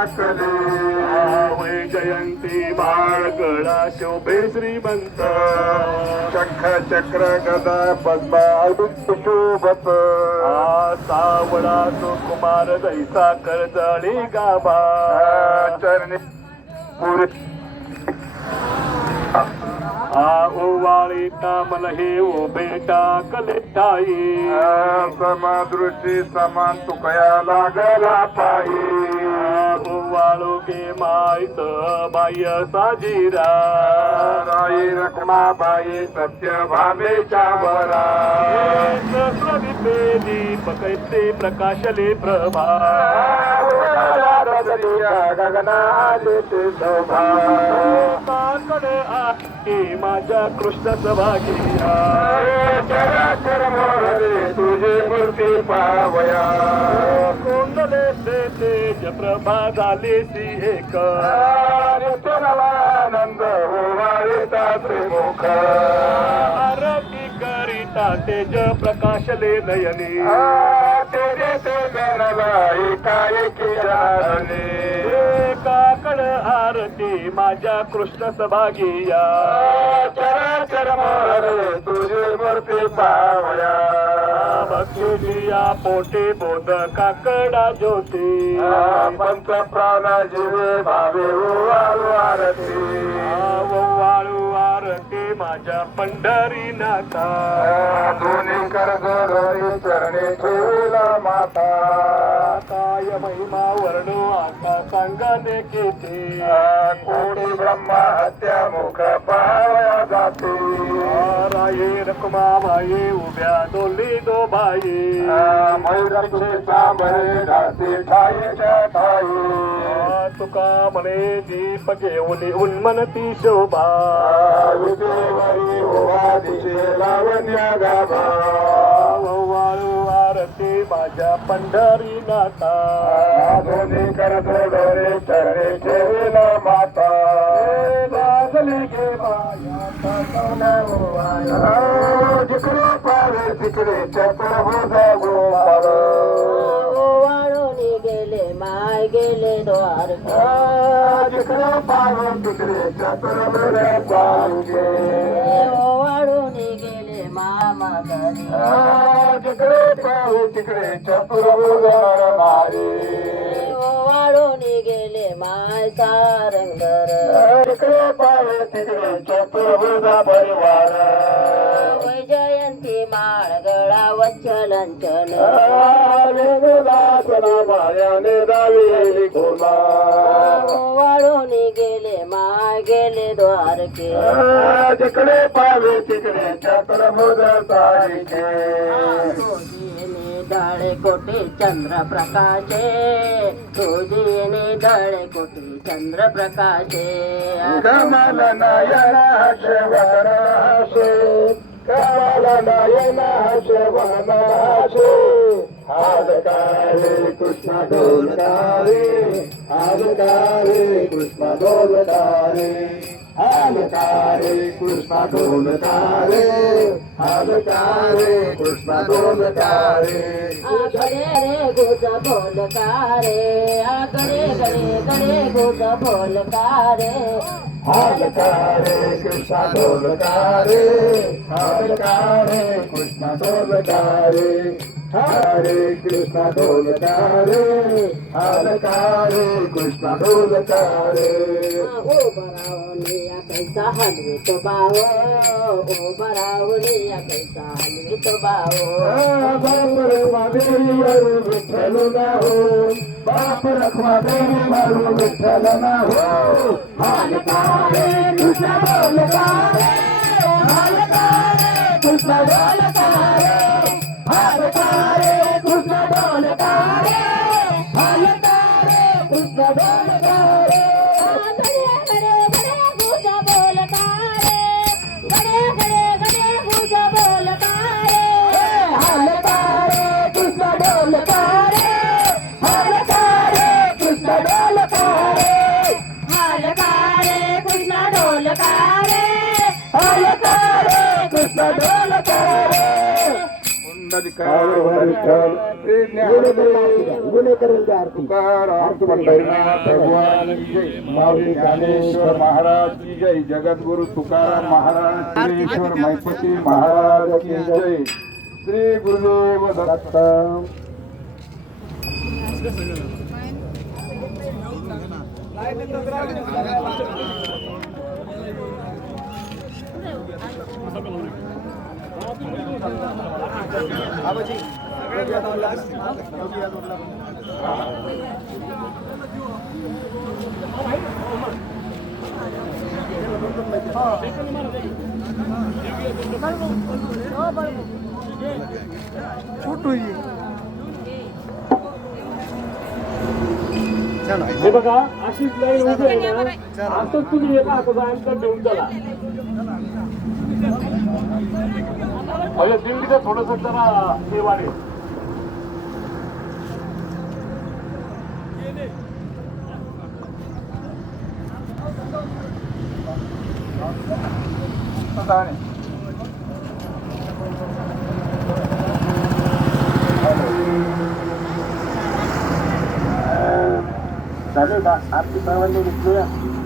टाकले वै जयंती बाळगळा शोभे श्रीमंत शंख चक्र गदा पद्मा आदित्य शोभत सावळा तो कुमार दैसा करजळी गाभा चरणी आ ओवाळी मन हे ओ बेटा कलेटाई समदृष्टी समान तुकया लागला पाई ओवाळू गे मायत बाह्य साजीरा. राई रखमाबाई सत्य भामेच्या वरा. प्रदीपेली पकैते प्रकाशले प्रभा. गगनाले ते शोभा. आहे. माझ्या कृष्ण मोहरे तुझे मूर्ती पावया कोंडले ते तेज प्रभा झाली ती एक. आनंद होवाळीता त्रिमुख. आरती करिता तेज प्रकाशले नयनी. काकड आरती माझ्या कृष्ण सभागिया. चराचर मोहरे तुझे मूर्ती पावया भक्तीजिया पोटे बोध काकडा ज्योती पंच प्राण जीवे भावे वाळू आरती. वाळू आरती माझ्या पंढरी चरणे माता काय महिमा वर्णो आता सांगा देखील कोटी ब्रह्मा हत्या मुख पावया जाते. राये रखमा बाई उभ्या दोली दो बाई मयुरक्षे सांबरे घाते ठाईच्या ठाई. तुका म्हणे दीप घेऊन उन्मनती शोभा. विदेवरी ओवा दिशे लावण्या गाभा. आरती माझ्या पंढरी नाथा दोन्ही कर डोळे चरणे ठेविला माता. लाजली गे माया जिकडे पावे तिकडे हो वाळून गेले माय गेले द्वार. जिकडे पावे तिकडे चक्र पालके वाळून गेले मामा घरी. पावे तिकडे चतुर मारे. वाळून गेले माय सारंगर जिकडे पावे तिकडे चतुर्भुजा परिवार वैजयंती माळ गळा मायाने गेले माय गेले द्वारके. पावे तिकडे चतुर्भुज तारिखे तुझीने दळे कोटी चंद्र प्रकाशे. तुझी दळे कोटी चंद्र प्रकाशे. कमल नयन शिवनाशे कमल नयना शिवनाशे हालकारे कृष्ण डोलकारे हालकारे कृष्ण डोलकारे हालकारे कृष्ण डोलकारे हालकारे कृष्ण डोलकारे आकडे रे गुज बोलकारे आकडे गडे गडे गुज बोलकारे। हालकारे कृष्ण डोलकारे हालकारे कृष्ण डोलकारे हरे कृष्ण डोलकारे हालकारे कृष्ण डोलकारे उभं राहून या कैसा हलवित बाव उभं राहून या कैसा हलवित बाव बाप रखमा देवी मारू विठ्ठल ना हो बाप रखमा देवी मारू विठ्ठल ना हो हालकारे कृष्ण डोलकारे हालकारे कृष्ण डोलकारे भगवान माऊली ज्ञानेश्वर महाराज की जय जगद्गुरु तुकाराम महाराज श्रीश्वर मैपती महाराज की जय श्री गुरुदेव दत्त Thank you. हे बघा अशीच लाईन उभी आहे ना असंच तुम्ही एका हाताचा अंतर देऊन चला म्हणजे दिंडीचं थोडस जरा हे वाढेल चालेल का आरती सर्वांनी घेतली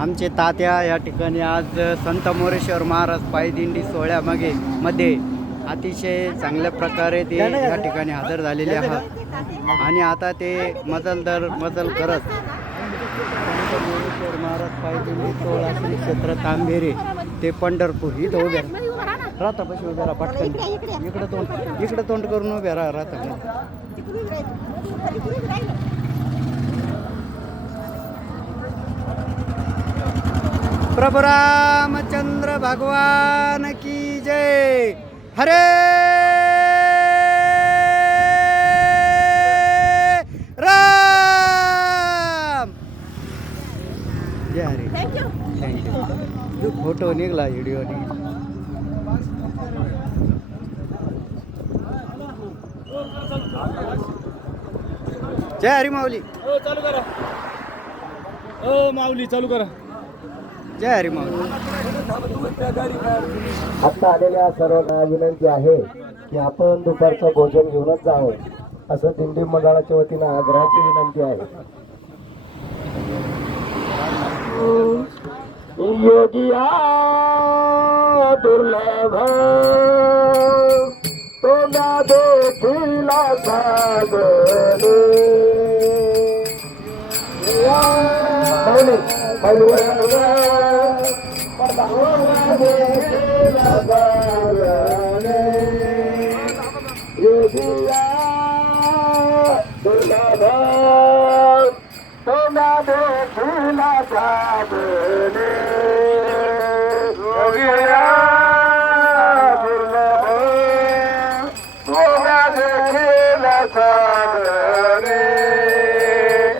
आमचे तात्या या ठिकाणी आज संत मोरेश्वर महाराज पायदिंडी सोहळ्यामागे मध्ये अतिशय चांगल्या प्रकारे ते या ठिकाणी हजर झालेले आहात. आणि आता ते मजल दर मजल करत संत मोरेश्वर महाराज पायदिंडी सोहळा श्री क्षेत्र तांबेरे ते पंढरपूर इथं. रातापाशी उभ्या राहा पटकन. इकडं तोंड इकडं तोंड करून उभ्या राहा राता प्रभु रामचंद्र भगवान की जय। हरे राम। जय हरे थँक्यू फोटो निघला व्हिडिओ निघला जय हरी माऊली. चालू करा. ओ माऊली चालू करा. जय हरी माऊली आता आलेल्या सर्वांना विनंती आहे की आपण दुपारचं भोजन घेऊनच जावं असं दिंडी मंडळाच्या वतीनं आग्रहाची विनंती आहे योगिया दुर्लभ तो ना देखीला सागरे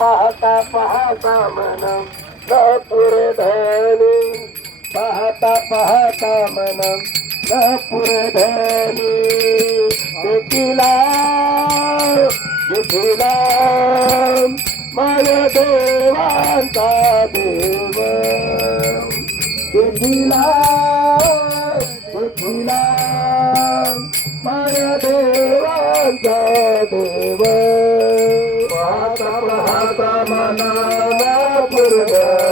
पाहता पाहता मन नपुर धनी। पाहता पाहता मन नपुर धनी देखिला देखिला मन देवांचा देव. देखिला देखिला मन देवांचा देव. पाहता पाहता मनाला पुरगणे पाहता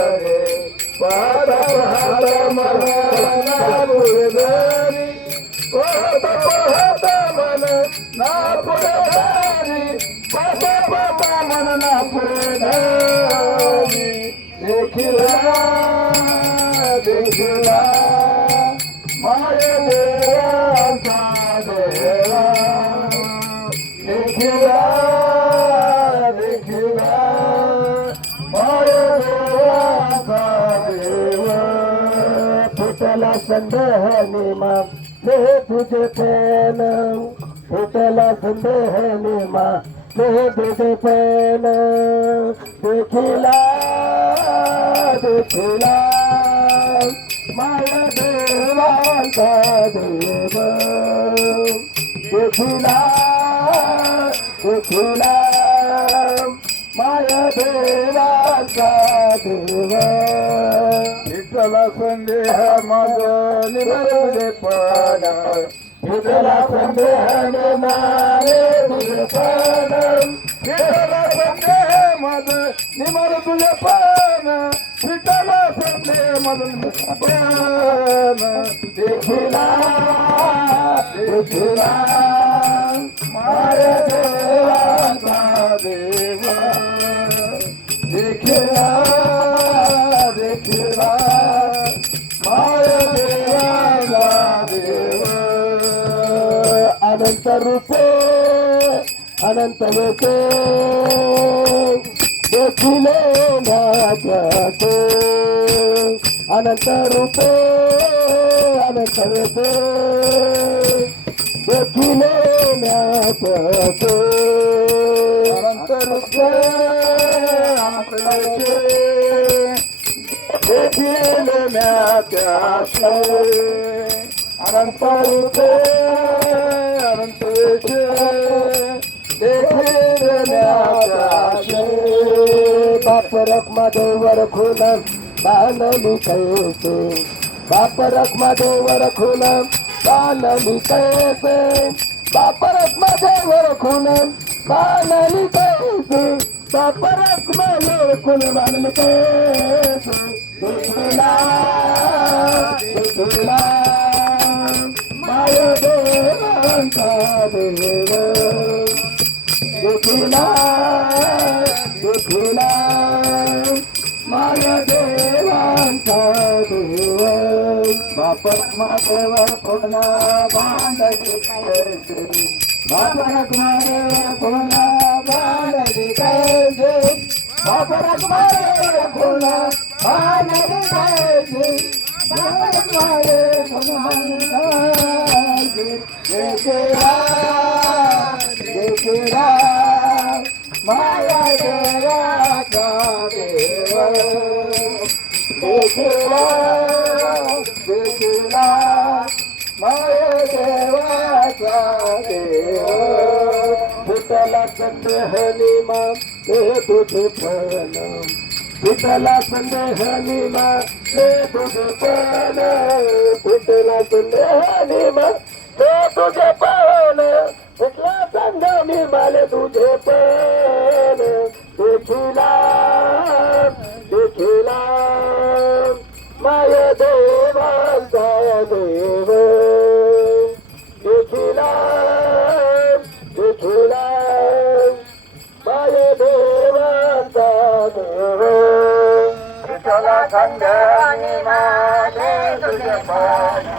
مرحبا مرحبا مرحبا संदेह निमा ले तुझे पेन फुटला संदेह निमा ले तुझे पेन देखिला देखिला। माया देवाचा देव। देखिला देखिला। माया देवाचा देव। विठ्ठला संदेह माझ तुझे पान संदेह मारे तुझे संदेह माझ निमर तुझे पान विठ्ठला संदेह माझ पान देखिला देखिला मारे देवा देवा. अनंत रूपे अनंत रूपे देखिले नाचते अनंत रूपे अनंत रूपे देखिले नाचते अनंत रूपे अनंत रूपे देखील म्यात्याशे अनंत रूपे अनंत वेशे देखील म्यात्याशे बाप रखमा देवर खुन बानली कैसे बाप रखमा देवर खुन बानली कैसे बाप रखमा देवर खुन बानली कैसे बाप रखमा देवर खुन बानली कैसे देखला देखला देखला देखला माय देवांचा देव बापक मातेव कोणा बांधली कैसे बापक मातेव कोणा बांधली कैसे बापक मातेव कोणा बांधली कैसे बापक मातेव कोणा माया देवाचा देव देखला देखला माया देवाचा देव विठला संदेह मा ते तुझे पण विठला संदेह निमा ते तुझे पण विठला संदेह ते तुझे पण विठला मी माले तुझे पण देखिला देखिला माय देवाचा देव. देखिला देखिला माय देव. माले माले तुझे पान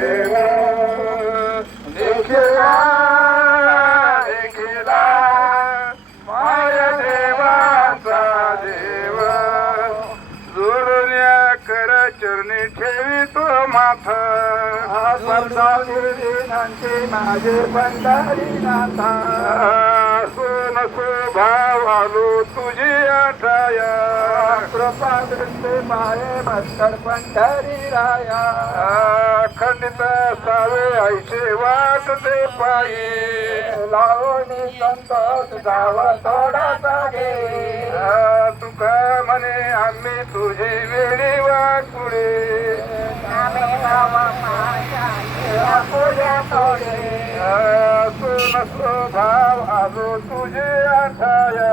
चरणी ठेवी तो माथ नांचे माझे बंधारी नाथा. सोन भाव आलो तुझी आठाया। कृपा दृष्टी माये भस्कर पंढरी राया। खंडित सावे आईचे वाट ते पायी लावणी संतोष जाव थोडा सागे तुका म्हणे आम्ही तुझी वेळी वाकुडे भाव आलो तुझे आठाया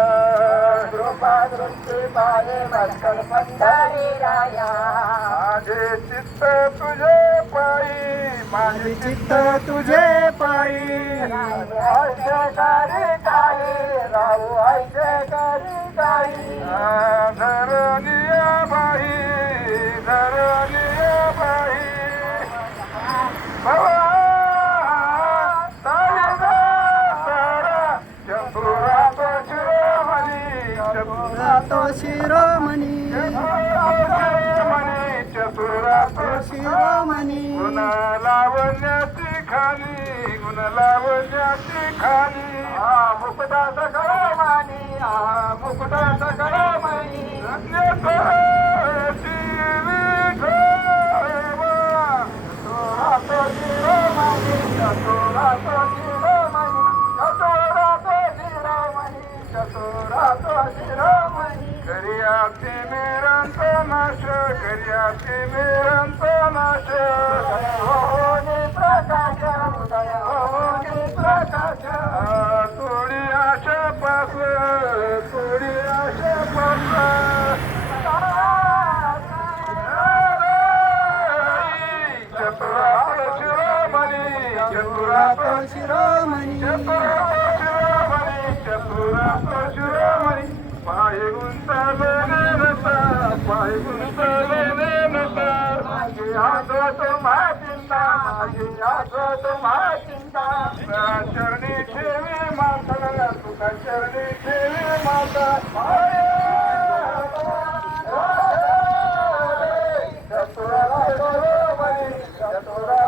कृपा दृष्टी पंढरी राया. माझे चित्त तुझे पायी माझे चित्त तुझे पायी. आयचे कारी काही राहू आयचे कारी काही धरणिया बाई धरणिया बाई. शिरोमणी, चतुराचा नाश करियाचे मेरांचा नाश होनी प्रकाश प्रकाश थोडी आशा पास थोडी आशा पास Chapura Parashuramani Chapura Parashuramani Chapura Parashuramani Pahe Gunta Vene Nata Pahe Gunta Vene Nata Pahe Yadra Tumha Chinta Pahe Yadra Tumha Chinta Pahe Charni Chivi Mata Pahe Charni Chivi Mata Pahe Chapura Parashuramani Chapura Parashuramani